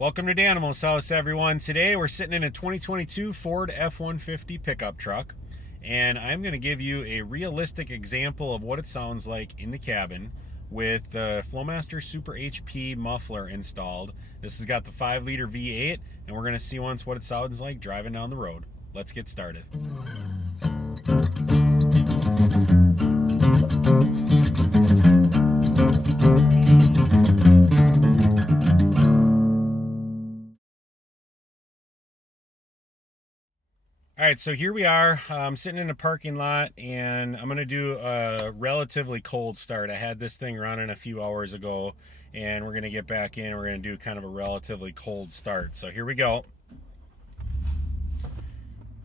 Welcome to Danimal's House, everyone. Today we're sitting in a 2022 Ford F-150 pickup truck, and I'm going to give you a realistic example of what it sounds like in the cabin with the Flowmaster Super HP muffler installed. This has got the 5-liter V8, and we're going to see once what it sounds like driving down the road. Let's get started. All right, so here we are. I'm sitting in a parking lot, and I'm going to do a relatively cold start. I had this thing running a few hours ago, and we're going to get back in. We're going to do kind of a relatively cold start. So here we go.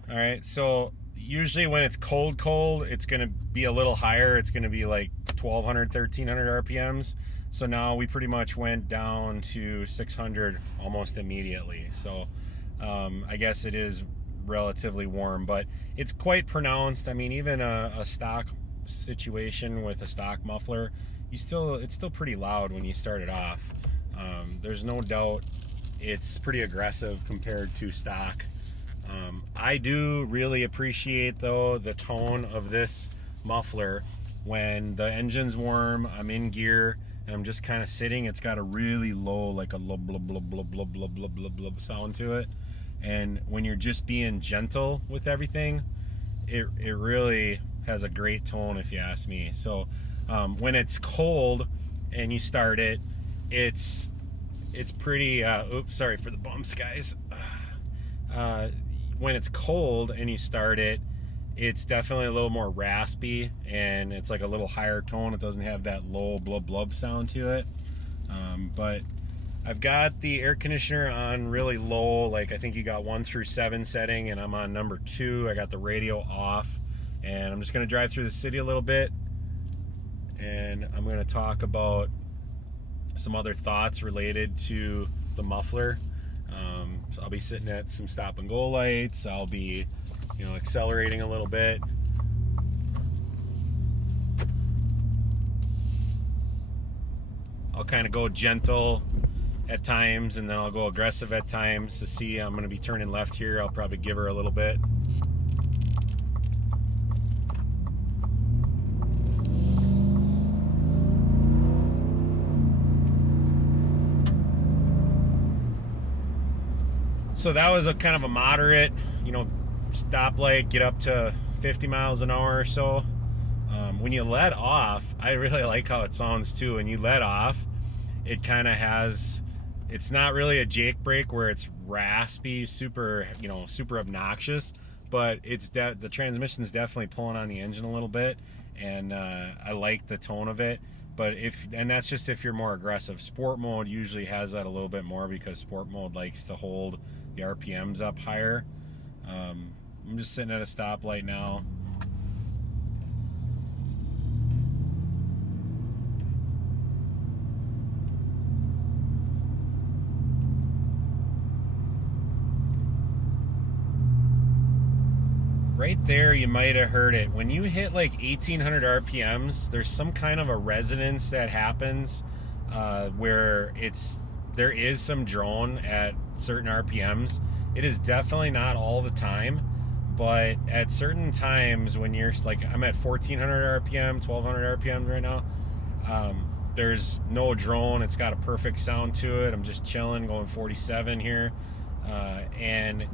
All right, so usually when it's cold, it's going to be a little higher. It's going to be like 1,200, 1,300 RPMs. So now we pretty much went down to 600 almost immediately. So I guess it is relatively warm, but it's quite pronounced. I mean, even a stock situation with a stock muffler, it's still pretty loud when you start it off. There's no doubt it's pretty aggressive compared to stock. I do really appreciate, though, the tone of this muffler when the engine's warm, I'm in gear, and I'm just kind of sitting. It's got a really low, like a low blub blub blub blub blub blub blub blub sound to it. And when you're just being gentle with everything, it really has a great tone, if you ask me. So when it's cold and you start it, it's pretty, oops, sorry for the bumps, guys. When it's cold and you start it, it's definitely a little more raspy, and it's like a little higher tone. It doesn't have that low blub blub sound to it. But I've got the air conditioner on really low, like I think you got 1 through 7 setting, and I'm on number 2. I got the radio off, and I'm just going to drive through the city a little bit, and I'm going to talk about some other thoughts related to the muffler. So I'll be sitting at some stop and go lights. I'll be, accelerating a little bit. I'll kind of go gentle at times, and then I'll go aggressive at times. To see, I'm going to be turning left here. I'll probably give her a little bit. So that was a kind of a moderate, stoplight, get up to 50 miles an hour or so. When you let off, I really like how it sounds too. When you let off, it kind of has, it's not really a Jake brake where it's raspy, super obnoxious, but it's the transmission's definitely pulling on the engine a little bit, and I like the tone of it. But that's just if you're more aggressive. Sport mode usually has that a little bit more, because sport mode likes to hold the RPMs up higher. I'm just sitting at a stoplight now. Right there, you might have heard it. When you hit like 1,800 RPMs, there's some kind of a resonance that happens where there is some drone at certain RPMs. It is definitely not all the time, but at certain times when you're like, I'm at 1,400 RPM, 1,200 RPM right now, there's no drone. It's got a perfect sound to it. I'm just chilling, going 47 here, and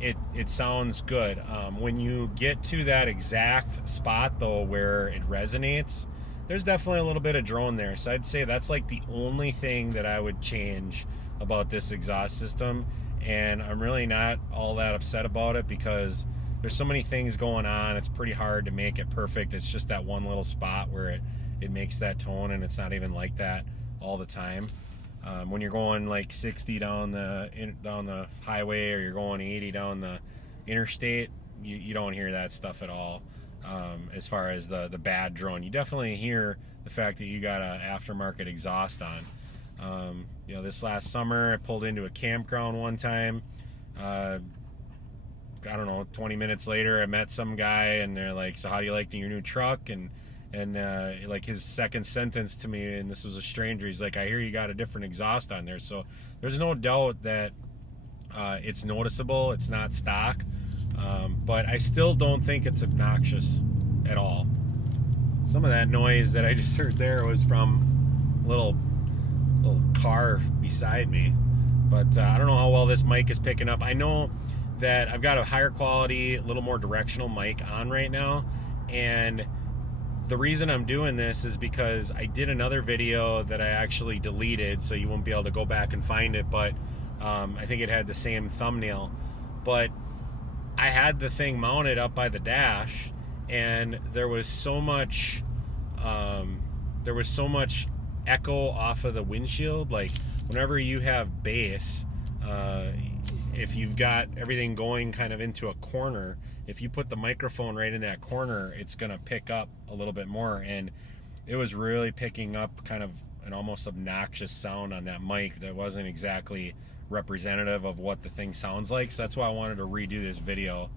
it sounds good. When you get to that exact spot, though, where it resonates, there's definitely a little bit of drone there. So I'd say that's like the only thing that I would change about this exhaust system, and I'm really not all that upset about it, because there's so many things going on. It's pretty hard to make it perfect. It's just that one little spot where it makes that tone, and it's not even like that all the time. When you're going like 60 down the highway, or you're going 80 down the interstate, you don't hear that stuff at all. As far as the bad drone, you definitely hear the fact that you got an aftermarket exhaust on. This last summer I pulled into a campground one time. I don't know, 20 minutes later I met some guy, and they're like, "So how do you like your new truck?" And And like his second sentence to me, and this was a stranger, he's like, I hear you got a different exhaust on there. So there's no doubt that it's noticeable. It's not stock, but I still don't think it's obnoxious at all. Some of that noise that I just heard there was from a little car beside me. But I don't know how well this mic is picking up. I know that I've got a higher quality, a little more directional mic on right now, and the reason I'm doing this is because I did another video that I actually deleted, so you won't be able to go back and find it, but I think it had the same thumbnail. But I had the thing mounted up by the dash, and there was so much echo off of the windshield. Like whenever you have bass, if you've got everything going kind of into a corner, if you put the microphone right in that corner, it's going to pick up a little bit more. And it was really picking up kind of an almost obnoxious sound on that mic that wasn't exactly representative of what the thing sounds like. So that's why I wanted to redo this video.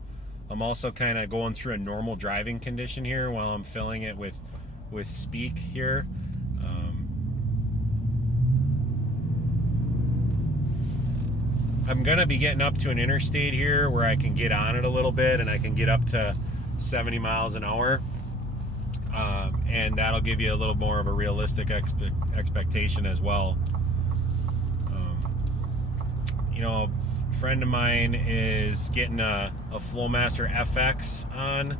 I'm also kind of going through a normal driving condition here while I'm filling it with speak here. I'm gonna be getting up to an interstate here where I can get on it a little bit, and I can get up to 70 miles an hour, and that'll give you a little more of a realistic expectation as well. You know, a friend of mine is getting a Flowmaster FX on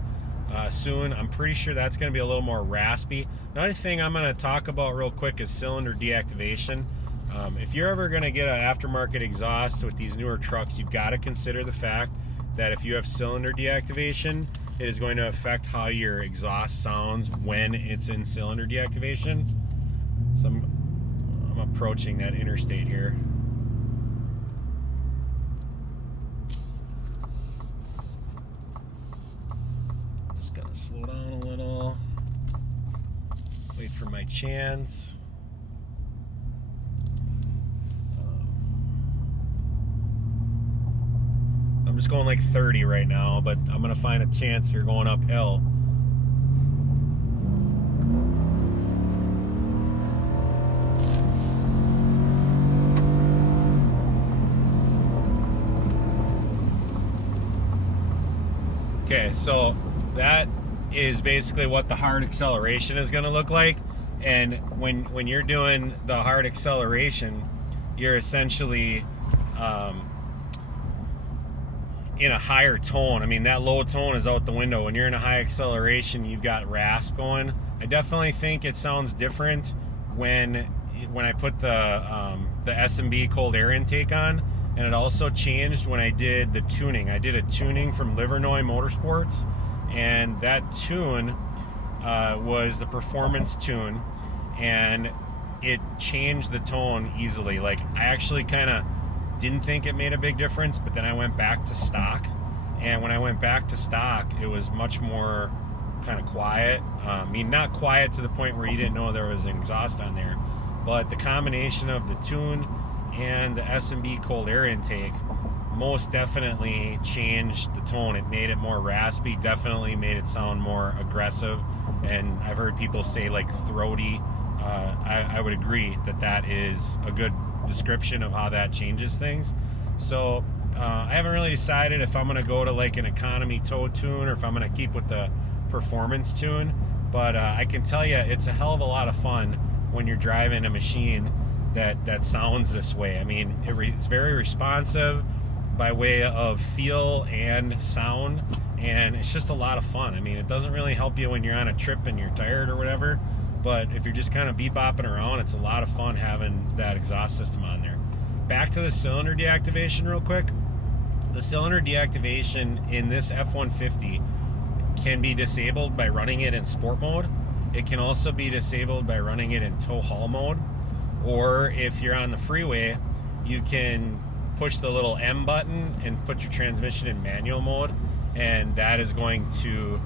soon. I'm pretty sure that's going to be a little more raspy. Another thing I'm going to talk about real quick is cylinder deactivation. If you're ever going to get an aftermarket exhaust with these newer trucks, you've got to consider the fact that if you have cylinder deactivation, it is going to affect how your exhaust sounds when it's in cylinder deactivation. So I'm approaching that interstate here. Just gonna slow down a little, wait for my chance. I'm just going like 30 right now, but I'm gonna find a chance here going uphill. Okay, so that is basically what the hard acceleration is gonna look like. And when you're doing the hard acceleration, you're essentially in a higher tone. I mean, that low tone is out the window. When you're in a high acceleration, you've got rasp going. I definitely think it sounds different when I put the S&B Cold Air Intake on, and it also changed when I did the tuning. I did a tuning from Livernois Motorsports, and that tune was the performance tune, and it changed the tone easily. Like, I actually kind of didn't think it made a big difference, but then I went back to stock, and when I went back to stock, it was much more kind of quiet. I mean, not quiet to the point where you didn't know there was an exhaust on there, but the combination of the tune and the S&B Cold Air Intake most definitely changed the tone. It made it more raspy, definitely made it sound more aggressive, and I've heard people say like throaty. I would agree that that is a good description of how that changes things. So I haven't really decided if I'm going to go to like an economy tow tune or if I'm going to keep with the performance tune, but I can tell you it's a hell of a lot of fun when you're driving a machine that sounds this way. I mean, it's very responsive by way of feel and sound, and it's just a lot of fun. I mean, it doesn't really help you when you're on a trip and you're tired or whatever, but if you're just kind of bebopping around, it's a lot of fun having that exhaust system on there. Back to the cylinder deactivation real quick. The cylinder deactivation in this F-150 can be disabled by running it in sport mode. It can also be disabled by running it in tow haul mode, or if you're on the freeway, you can push the little M button and put your transmission in manual mode, and that is going to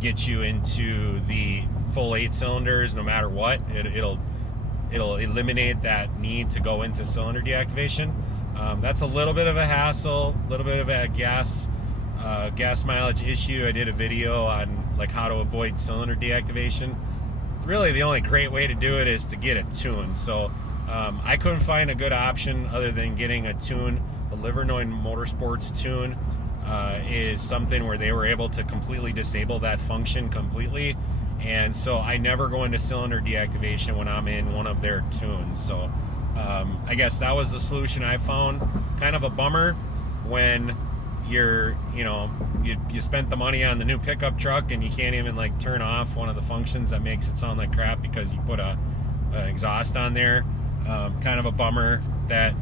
get you into the full 8 cylinders no matter what. It'll eliminate that need to go into cylinder deactivation. That's a little bit of a hassle, a little bit of a gas mileage issue. I did a video on like how to avoid cylinder deactivation, really the only great way to do it is to get it tuned. So I couldn't find a good option other than getting a tune. The Livernois Motorsports tune is something where they were able to completely disable that function completely, and so I never go into cylinder deactivation when I'm in one of their tunes. So I guess that was the solution I found. Kind of a bummer when you're, you spent the money on the new pickup truck and you can't even like turn off one of the functions that makes it sound like crap because you put an exhaust on there. Kind of a bummer that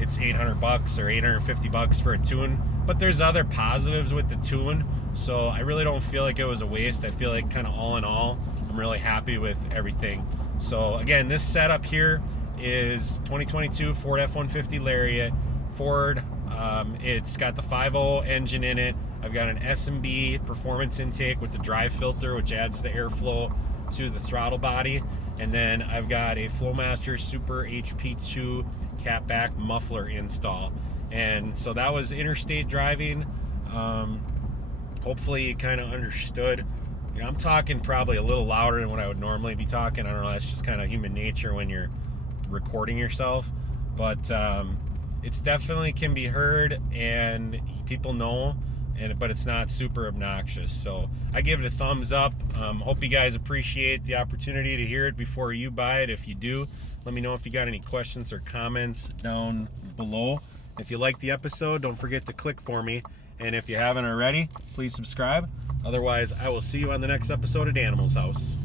it's $800 or $850 for a tune, but there's other positives with the tune, so I really don't feel like it was a waste. I feel like kind of all in all, I'm really happy with everything. So again, this setup here is 2022 Ford F-150 Lariat, Ford. It's got the 5.0 engine in it. I've got an S&B performance intake with the dry filter, which adds the airflow to the throttle body, and then I've got a Flowmaster Super HP2 catback muffler install. And so that was interstate driving. Hopefully you kind of understood. I'm talking probably a little louder than what I would normally be talking. I don't know, that's just kind of human nature when you're recording yourself, but it's definitely can be heard and people know, but it's not super obnoxious. So I give it a thumbs up. Hope you guys appreciate the opportunity to hear it before you buy it. If you do, let me know if you got any questions or comments down below. If you like the episode, don't forget to click for me, and if you haven't already, please subscribe. Otherwise, I will see you on the next episode of Danimal's House.